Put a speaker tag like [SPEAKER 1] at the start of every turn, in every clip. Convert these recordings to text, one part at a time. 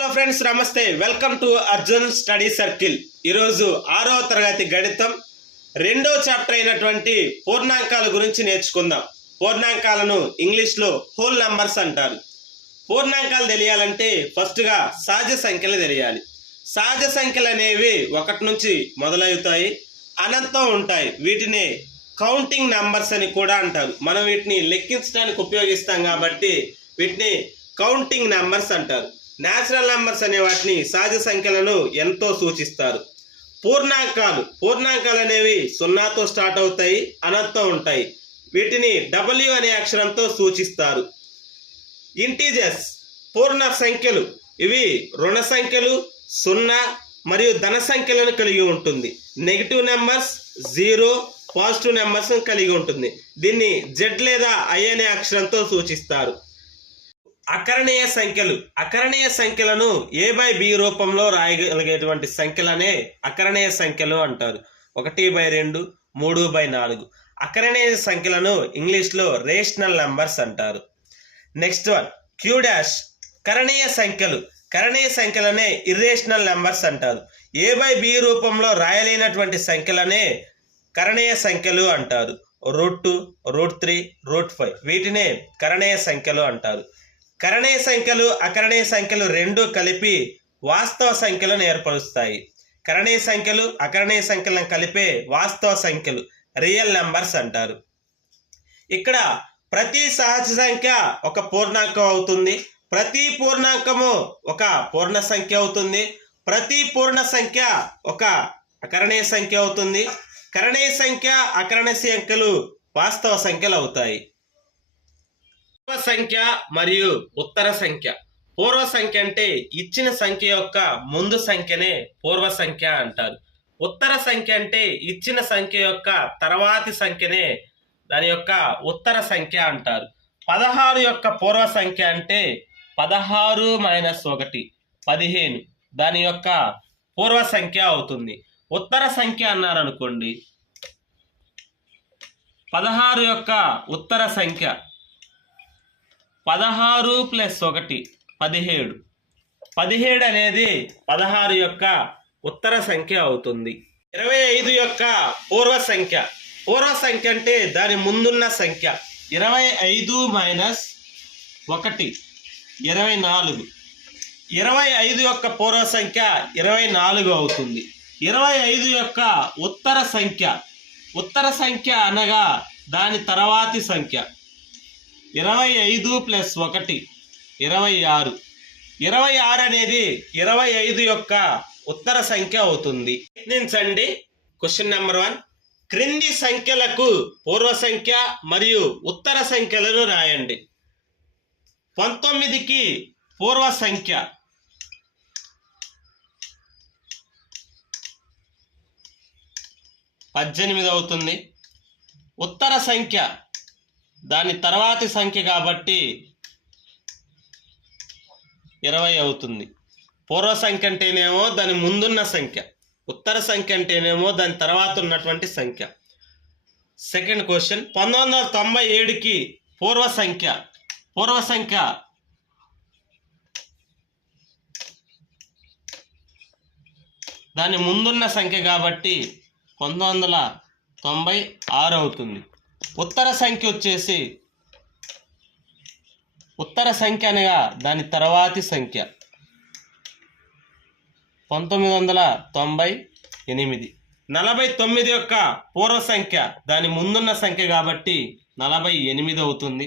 [SPEAKER 1] hello friends నమస్తే welcome to Arjun study circle ఈరోజు ఆరవ తరగతి గణితం రెండో చాప్టర్ అయినటువంటి పూర్ణాంకాల గురించి నేర్చుకుందాం పూర్ణాంకాలను ఇంగ్లీష్లో హోల్ నంబర్స్ అంటారు పూర్ణాంకాలు తెలియాలంటే ఫస్ట్గా సహజ సంఖ్యలు తెలియాలి సహజ సంఖ్యలు అనేవి ఒకటి నుంచి మొదలవుతాయి అనంతం ఉంటాయి వీటిని కౌంటింగ్ నంబర్స్ అని కూడా అంటారు మనం వీటిని లెక్కించడానికి ఉపయోగిస్తాం కాబట్టి వీటిని కౌంటింగ్ నెంబర్స్ అంటారు న్యాచురల్ నెంబర్స్ అనే వాటిని సహజ సంఖ్యలను ఎంతో సూచిస్తారు పూర్ణాంకాలు పూర్ణాంకాలు అనేవి సున్నాతో స్టార్ట్ అవుతాయి అనంతం ఉంటాయి వీటిని డబ్ల్యూ అనే అక్షరంతో సూచిస్తారు ఇంటీజర్స్ పూర్ణ సంఖ్యలు ఇవి రుణ సంఖ్యలు సున్నా మరియు ధన సంఖ్యలను కలిగి ఉంటుంది negative numbers zero positive numbers కలిగి ఉంటుంది దీన్ని జెడ్ లేదా ఐ అనే అక్షరంతో సూచిస్తారు అకరణీయ సంఖ్యలు అకరణీయ సంఖ్యలను ఏ బై బి రూపంలో రాయగలిగేటువంటి సంఖ్యలనే అకరణీయ సంఖ్యలు అంటారు ఒకటి బై రెండు మూడు బై నాలుగు అకరణీయ సంఖ్యలను ఇంగ్లీష్లో రేషనల్ నంబర్స్ అంటారు నెక్స్ట్ వన్ క్యూ డాష్ కరణీయ సంఖ్యలు కరణీయ సంఖ్యలనే ఇర్రేషనల్ నెంబర్స్ అంటారు ఏ బై బి రూపంలో రాయలేనటువంటి సంఖ్యలనే కరణీయ సంఖ్యలు అంటారు root two root three root five వీటినే కరణీయ సంఖ్యలు అంటారు కరణే సంఖ్యలు అకరణే సంఖ్యలు రెండు కలిపి వాస్తవ సంఖ్యలను ఏర్పరుస్తాయి కరణే సంఖ్యలు అకరణీయ సంఖ్యలను కలిపే వాస్తవ సంఖ్యలు రియల్ నెంబర్స్ అంటారు ఇక్కడ ప్రతి సహజ సంఖ్య ఒక పూర్ణాంకం అవుతుంది ప్రతి పూర్ణాంకము ఒక పూర్ణ సంఖ్య అవుతుంది ప్రతి పూర్ణ సంఖ్య ఒక అకరణీయ సంఖ్య అవుతుంది కరణీయ సంఖ్య అకరణీయ సంఖ్యలు వాస్తవ సంఖ్యలు అవుతాయి పూర్వ సంఖ్య మరియు ఉత్తర సంఖ్య పూర్వ సంఖ్య అంటే ఇచ్చిన సంఖ్య యొక్క ముందు సంఖ్యనే పూర్వ సంఖ్య అంటారు ఉత్తర సంఖ్య అంటే ఇచ్చిన సంఖ్య యొక్క తర్వాతి సంఖ్యనే దాని యొక్క ఉత్తర సంఖ్య అంటారు పదహారు యొక్క పూర్వ సంఖ్య అంటే పదహారు మైనస్ ఒకటి పదిహేను దాని యొక్క పూర్వ సంఖ్య అవుతుంది ఉత్తర సంఖ్య అన్నారనుకోండి పదహారు యొక్క ఉత్తర సంఖ్య పదహారు ప్లస్ ఒకటి పదిహేడు పదిహేడు అనేది పదహారు యొక్క ఉత్తర సంఖ్య అవుతుంది ఇరవై ఐదు యొక్క పూర్వ సంఖ్య పూర్వ సంఖ్య అంటే దాని ముందున్న సంఖ్య ఇరవై ఐదు మైనస్ ఒకటి ఇరవై నాలుగు ఇరవై ఐదు యొక్క పూర్వ సంఖ్య ఇరవై నాలుగు అవుతుంది ఇరవై ఐదు యొక్క ఉత్తర సంఖ్య ఉత్తర సంఖ్య అనగా దాని తర్వాతి సంఖ్య ఇరవై ఐదు ప్లస్ ఒకటి ఇరవై ఆరు ఇరవై ఆరు అనేది ఇరవై ఐదు యొక్క ఉత్తర సంఖ్య అవుతుంది ప్రయత్నించండి క్వశ్చన్ నెంబర్ వన్ క్రింది సంఖ్యలకు పూర్వ సంఖ్య మరియు ఉత్తర సంఖ్యలను రాయండి పంతొమ్మిదికి పూర్వ సంఖ్య పద్దెనిమిది అవుతుంది ఉత్తర సంఖ్య దాని తర్వాతి సంఖ్య కాబట్టి ఇరవై అవుతుంది పూర్వ సంఖ్య అంటేనేమో దాని ముందున్న సంఖ్య ఉత్తర సంఖ్య అంటేనేమో దాని తర్వాత ఉన్నటువంటి సంఖ్య సెకండ్ క్వశ్చన్ పంతొమ్మిది వందల తొంభై ఏడుకి పూర్వ సంఖ్య పూర్వ సంఖ్య దాని ముందున్న సంఖ్య కాబట్టి పంతొమ్మిది వందల తొంభై ఆరు అవుతుంది ఉత్తర సంఖ్య వచ్చేసి ఉత్తర సంఖ్య అనగా దాని తర్వాతి సంఖ్య పంతొమ్మిది వందల తొంభై ఎనిమిది నలభై తొమ్మిది యొక్క పూర్వ సంఖ్య దాని ముందున్న సంఖ్య కాబట్టి నలభై ఎనిమిది అవుతుంది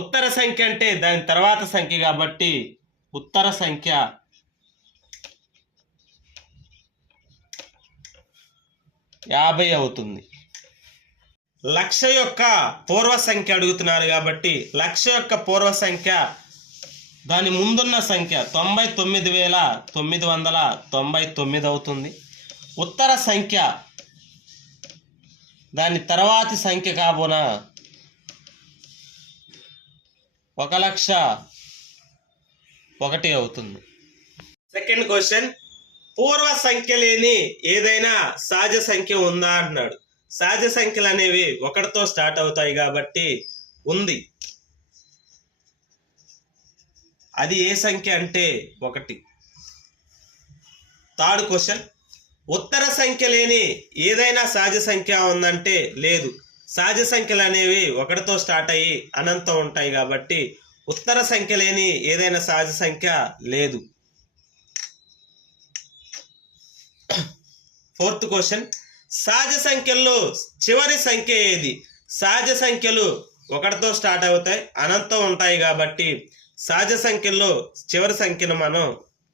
[SPEAKER 1] ఉత్తర సంఖ్య అంటే దాని తర్వాత సంఖ్య కాబట్టి ఉత్తర సంఖ్య యాభై అవుతుంది లక్ష యొక్క పూర్వ సంఖ్య అడుగుతున్నారు కాబట్టి లక్ష యొక్క పూర్వ సంఖ్య దాని ముందున్న సంఖ్య తొంభై తొమ్మిది వేల తొమ్మిది వందల తొంభై తొమ్మిది అవుతుంది ఉత్తర సంఖ్య దాని తర్వాతి సంఖ్య కాబోన ఒక లక్ష ఒకటి అవుతుంది సెకండ్ క్వశ్చన్ పూర్వ సంఖ్య లేని ఏదైనా సహజ సంఖ్య ఉందా అన్నాడు సహజ సంఖ్యలు అనేవి ఒకటితో స్టార్ట్ అవుతాయి కాబట్టి ఉంది అది ఏ సంఖ్య అంటే ఒకటి థర్డ్ క్వశ్చన్ ఉత్తర సంఖ్య లేని ఏదైనా సహజ సంఖ్య ఉందంటే లేదు సహజ సంఖ్యలు అనేవి ఒకటితో స్టార్ట్ అయ్యి అనంతం ఉంటాయి కాబట్టి ఉత్తర సంఖ్య లేని ఏదైనా సహజ సంఖ్య లేదు ఫోర్త్ క్వశ్చన్ సహజ సంఖ్యల్లో చివరి సంఖ్య ఏది సహజ సంఖ్యలు ఒకటితో స్టార్ట్ అవుతాయి అనంతం ఉంటాయి కాబట్టి సహజ సంఖ్యల్లో చివరి సంఖ్యను మనం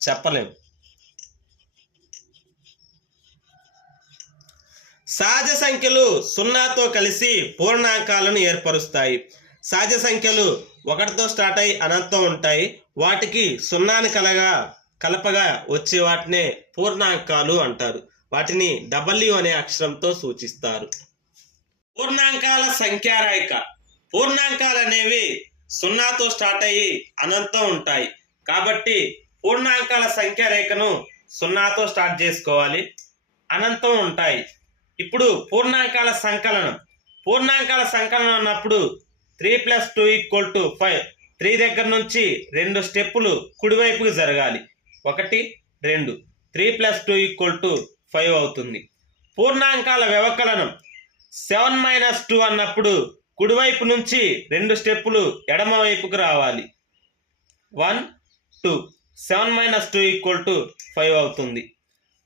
[SPEAKER 1] చెప్పలేము సహజ సంఖ్యలు సున్నాతో కలిసి పూర్ణాంకాలను ఏర్పరుస్తాయి సహజ సంఖ్యలు ఒకటితో స్టార్ట్ అయ్యి అనంతం ఉంటాయి వాటికి సున్నాను కలగా కలపగా వచ్చే వాటినే పూర్ణాంకాలు అంటారు వాటిని డబల్యూ అనే అక్షరంతో సూచిస్తారు పూర్ణాంకాల సంఖ్యారాయిక పూర్ణాంకాలు అనేవి సున్నాతో స్టార్ట్ అయ్యి అనంతం ఉంటాయి కాబట్టి పూర్ణాంకాల సంఖ్యారేఖను సున్నాతో స్టార్ట్ చేసుకోవాలి అనంతం ఉంటాయి ఇప్పుడు పూర్ణాంకాల సంకలనం పూర్ణాంకాల సంకలనం అన్నప్పుడు three plus two equal to five three దగ్గర నుంచి రెండు స్టెప్పులు కుడివైపుకి జరగాలి ఒకటి రెండు three plus two equal to five అవుతుంది పూర్ణాంకాల వ్యవకలనం సెవెన్ మైనస్ టూ అన్నప్పుడు కుడివైపు నుంచి రెండు స్టెప్పులు ఎడమ వైపుకు రావాలి one two seven minus two equal to five అవుతుంది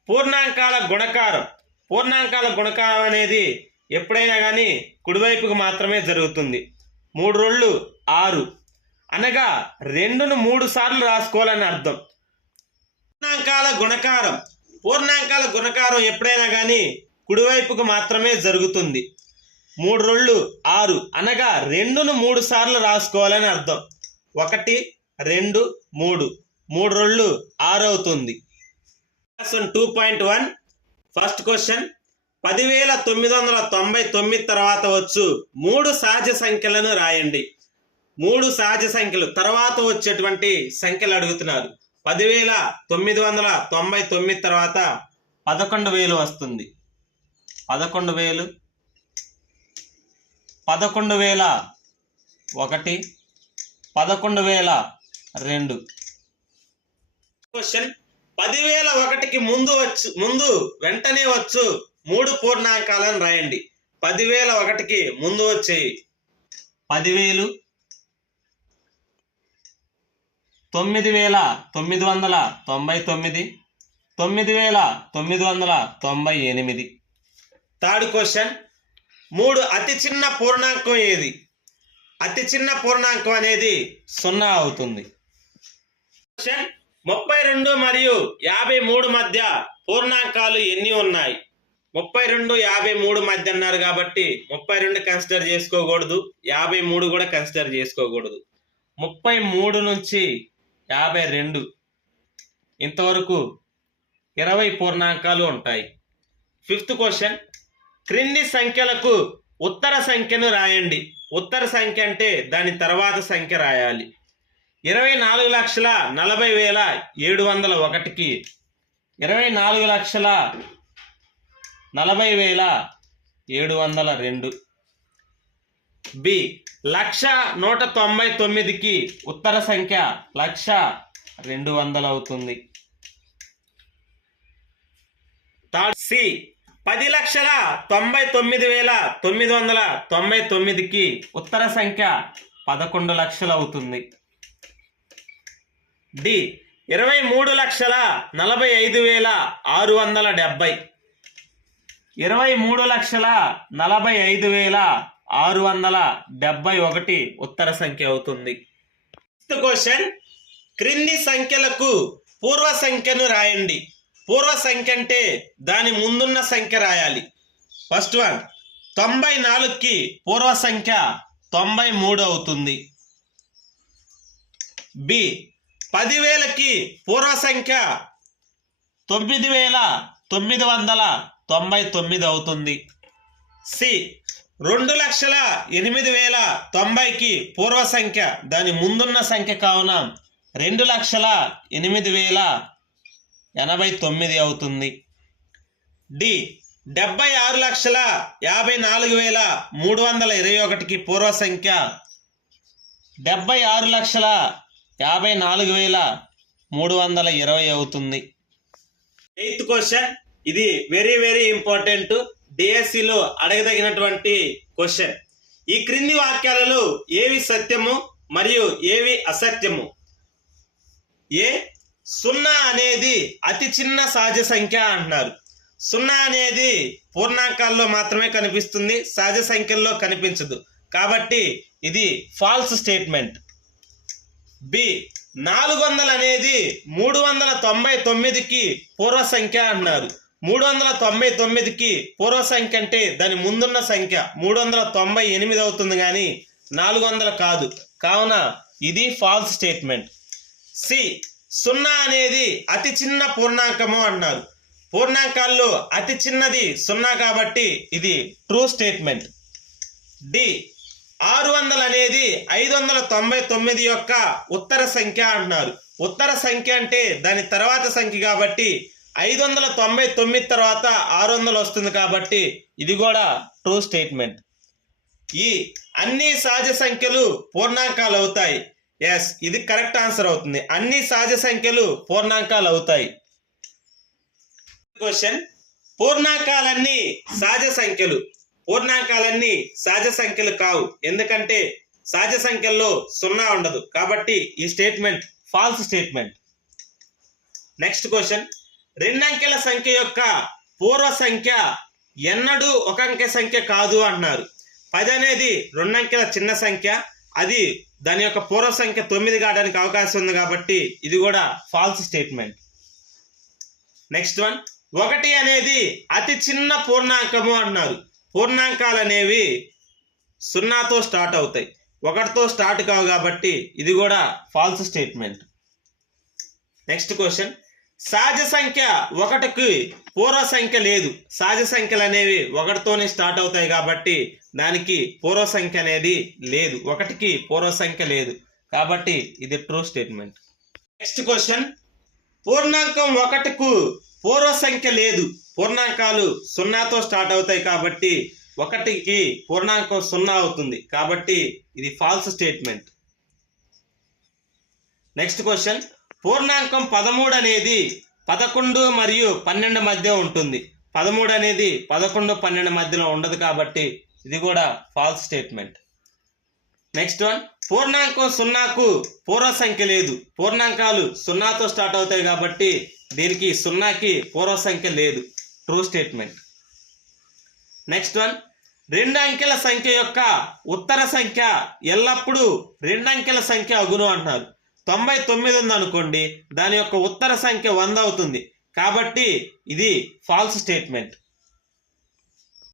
[SPEAKER 1] పూర్ణాంకాల గుణకారం పూర్ణాంకాల గుణకారం అనేది ఎప్పుడైనా కానీ కుడివైపుకు మాత్రమే జరుగుతుంది మూడు రోళ్ళు ఆరు అనగా రెండును మూడు సార్లు రాసుకోవాలని అర్థం పూర్ణాంకాల గుణకారం పూర్ణాంకాల గుణకారం ఎప్పుడైనా కానీ కుడివైపుకు మాత్రమే జరుగుతుంది మూడు రోళ్ళు ఆరు అనగా రెండును మూడు సార్లు రాసుకోవాలని అర్థం ఒకటి రెండు మూడు మూడు రోళ్ళు ఆరు అవుతుంది two point one first question పదివేల తొమ్మిది వందల తొంభై తొమ్మిది తర్వాత వచ్చు మూడు సహజ సంఖ్యలను రాయండి మూడు సహజ సంఖ్యలు తర్వాత వచ్చేటువంటి సంఖ్యలు అడుగుతున్నారు పదివేల తొమ్మిది వందల తొంభై తొమ్మిది తర్వాత పదకొండు వేలు వస్తుంది పదకొండు వేలు పదకొండు వేల ఒకటి పదకొండు వేల రెండు క్వశ్చన్ పదివేల ఒకటికి ముందు వచ్చు ముందు వెంటనే వచ్చు మూడు పూర్ణాంకాలను రాయండి పదివేల ఒకటికి ముందు వచ్చేవి పదివేలు తొమ్మిది వేల తొమ్మిది వందల తొంభై తొమ్మిది తొమ్మిది వేల తొమ్మిది వందల తొంభై ఎనిమిది థర్డ్ క్వశ్చన్ మూడు అతి చిన్న పూర్ణాంకం ఏది అతి చిన్న పూర్ణాంకం అనేది సున్నా అవుతుంది క్వశ్చన్ ముప్పై రెండు మరియు యాభై మూడు మధ్య పూర్ణాంకాలు ఎన్ని ఉన్నాయి ముప్పై రెండు యాభై మూడు మధ్య అన్నారు కాబట్టి ముప్పై రెండు కన్సిడర్ చేసుకోకూడదు యాభై మూడు కూడా కన్సిడర్ చేసుకోకూడదు ముప్పై మూడు నుంచి యాభై రెండు ఇంతవరకు ఇరవై పూర్ణాంకాలు ఉంటాయి ఫిఫ్త్ క్వశ్చన్ క్రింది సంఖ్యలకు ఉత్తర సంఖ్యను రాయండి ఉత్తర సంఖ్య అంటే దాని తర్వాత సంఖ్య రాయాలి ఇరవై నాలుగు లక్షల నలభై వేల ఏడు వందల ఒకటికి ఇరవై నాలుగు లక్షల నలభై వేల ఏడు వందల రెండు బి లక్ష నూట తొంభై తొమ్మిదికి ఉత్తర సంఖ్య లక్ష రెండు వందలు అవుతుంది సి పది లక్షల తొంభై తొమ్మిది వేల తొమ్మిది వందల తొంభై తొమ్మిదికి ఉత్తర సంఖ్య పదకొండు లక్షలు అవుతుంది డి ఇరవై మూడు లక్షల నలభై ఐదు వేల ఆరు వందల డెబ్బై ఇరవై మూడు లక్షల నలభై ఐదు వేల ఆరు వందల డెబ్బై ఒకటి ఉత్తర సంఖ్య అవుతుంది క్వశ్చన్ క్రింది సంఖ్యలకు పూర్వ సంఖ్యను రాయండి పూర్వ సంఖ్య అంటే దాని ముందున్న సంఖ్య రాయాలి ఫస్ట్ వన్ తొంభై నాలుగుకి పూర్వ సంఖ్య తొంభై మూడు అవుతుంది బి పదివేలకి పూర్వ సంఖ్య తొమ్మిది వేల తొమ్మిది వందల తొంభై తొమ్మిది అవుతుంది సి రెండు లక్షల ఎనిమిది వేల తొంభైకి పూర్వ సంఖ్య దాని ముందున్న సంఖ్య కావున రెండు లక్షల ఎనిమిది వేల ఎనభై తొమ్మిది అవుతుంది డి డెబ్బై ఆరు లక్షల యాభై నాలుగు వేల మూడు వందల ఇరవై ఒకటికి పూర్వ సంఖ్య డెబ్బై ఆరు లక్షల యాభై నాలుగు వేల మూడు వందల ఇరవై అవుతుంది ఎయిత్ క్వశ్చన్ ఇది వెరీ వెరీ ఇంపార్టెంట్ డిఎస్సిలో e అడగదగినటువంటి క్వశ్చన్ ఈ క్రింది వాక్యాలలో ఏవి సత్యము మరియు ఏవి అసత్యము ఏ సున్నా అనేది అతి చిన్న సహజ సంఖ్య అంటున్నారు సున్నా అనేది పూర్ణాంకాల్లో మాత్రమే కనిపిస్తుంది సహజ సంఖ్యల్లో కనిపించదు కాబట్టి ఇది ఫాల్స్ స్టేట్మెంట్ బి నాలుగు వందలు అనేది మూడు వందల తొంభై తొమ్మిదికి పూర్వ సంఖ్య అన్నారు మూడు వందల తొంభై తొమ్మిదికి పూర్వ సంఖ్య అంటే దాని ముందున్న సంఖ్య మూడు వందల తొంభై ఎనిమిది అవుతుంది కానీ నాలుగు వందలు కాదు కావున ఇది ఫాల్స్ స్టేట్మెంట్ సి సున్నా అనేది అతి చిన్న పూర్ణాంకము అన్నారు పూర్ణాంకాల్లో అతి చిన్నది సున్నా కాబట్టి ఇది ట్రూ స్టేట్మెంట్ డి ఆరు వందలు అనేది ఐదు వందల తొంభై తొమ్మిది యొక్క ఉత్తర సంఖ్య అంటున్నారు ఉత్తర సంఖ్య అంటే దాని తర్వాత సంఖ్య కాబట్టి ఐదు వందల తొంభై తొమ్మిది తర్వాత ఆరు వందలు వస్తుంది కాబట్టి ఇది కూడా ట్రూ స్టేట్మెంట్ ఈ అన్ని సహజ సంఖ్యలు పూర్ణాంకాలు అవుతాయి ఎస్ ఇది కరెక్ట్ ఆన్సర్ అవుతుంది అన్ని సహజ సంఖ్యలు పూర్ణాంకాలు అవుతాయి క్వశ్చన్ పూర్ణాంకాలన్నీ సహజ సంఖ్యలు పూర్ణాంకాలన్నీ సహజ సంఖ్యలు కావు ఎందుకంటే సహజ సంఖ్యల్లో సున్నా ఉండదు కాబట్టి ఈ statement false statement next question రెండంకెల సంఖ్య యొక్క పూర్వ సంఖ్య ఎన్నడూ ఒక అంకె సంఖ్య కాదు అంటున్నారు పది అనేది రెండంకెల చిన్న సంఖ్య అది దాని యొక్క పూర్వ సంఖ్య తొమ్మిది కావడానికి అవకాశం ఉంది కాబట్టి ఇది కూడా ఫాల్స్ స్టేట్మెంట్ నెక్స్ట్ వన్ ఒకటి అనేది అతి చిన్న పూర్ణాంకము అంటున్నారు పూర్ణాంకాలు అనేవి సున్నాతో స్టార్ట్ అవుతాయి ఒకటితో స్టార్ట్ కావు కాబట్టి ఇది కూడా ఫాల్స్ స్టేట్మెంట్ నెక్స్ట్ క్వశ్చన్ సహజ సంఖ్య ఒకటికి పూర్వ సంఖ్య లేదు సహజ సంఖ్యలు అనేవి ఒకటితోనే స్టార్ట్ అవుతాయి కాబట్టి దానికి పూర్వ సంఖ్య అనేది లేదు ఒకటికి పూర్వ సంఖ్య లేదు కాబట్టి ఇది ట్రూ స్టేట్మెంట్ నెక్స్ట్ క్వశ్చన్ పూర్ణాంకం ఒకటికు పూర్వ సంఖ్య లేదు పూర్ణాంకాలు సున్నాతో స్టార్ట్ అవుతాయి కాబట్టి ఒకటికి పూర్ణాంకం సున్నా అవుతుంది కాబట్టి ఇది ఫాల్స్ స్టేట్మెంట్ నెక్స్ట్ క్వశ్చన్ పూర్ణాంకం పదమూడు అనేది పదకొండు మరియు పన్నెండు మధ్య ఉంటుంది పదమూడు అనేది పదకొండు పన్నెండు మధ్యలో ఉండదు కాబట్టి ఇది కూడా ఫాల్స్ స్టేట్మెంట్ నెక్స్ట్ వన్ పూర్ణాంకం సున్నాకు పూర్వ సంఖ్య లేదు పూర్ణాంకాలు సున్నాతో స్టార్ట్ అవుతాయి కాబట్టి దీనికి సున్నాకి పూర్వ సంఖ్య లేదు ట్రూ స్టేట్మెంట్ నెక్స్ట్ వన్ రెండు అంకెల సంఖ్య యొక్క ఉత్తర సంఖ్య ఎల్లప్పుడూ రెండు అంకెల సంఖ్య అగును అంటున్నారు తొంభై తొమ్మిది ఉంది అనుకోండి దాని యొక్క ఉత్తర సంఖ్య వంద అవుతుంది కాబట్టి ఇది ఫాల్స్ స్టేట్మెంట్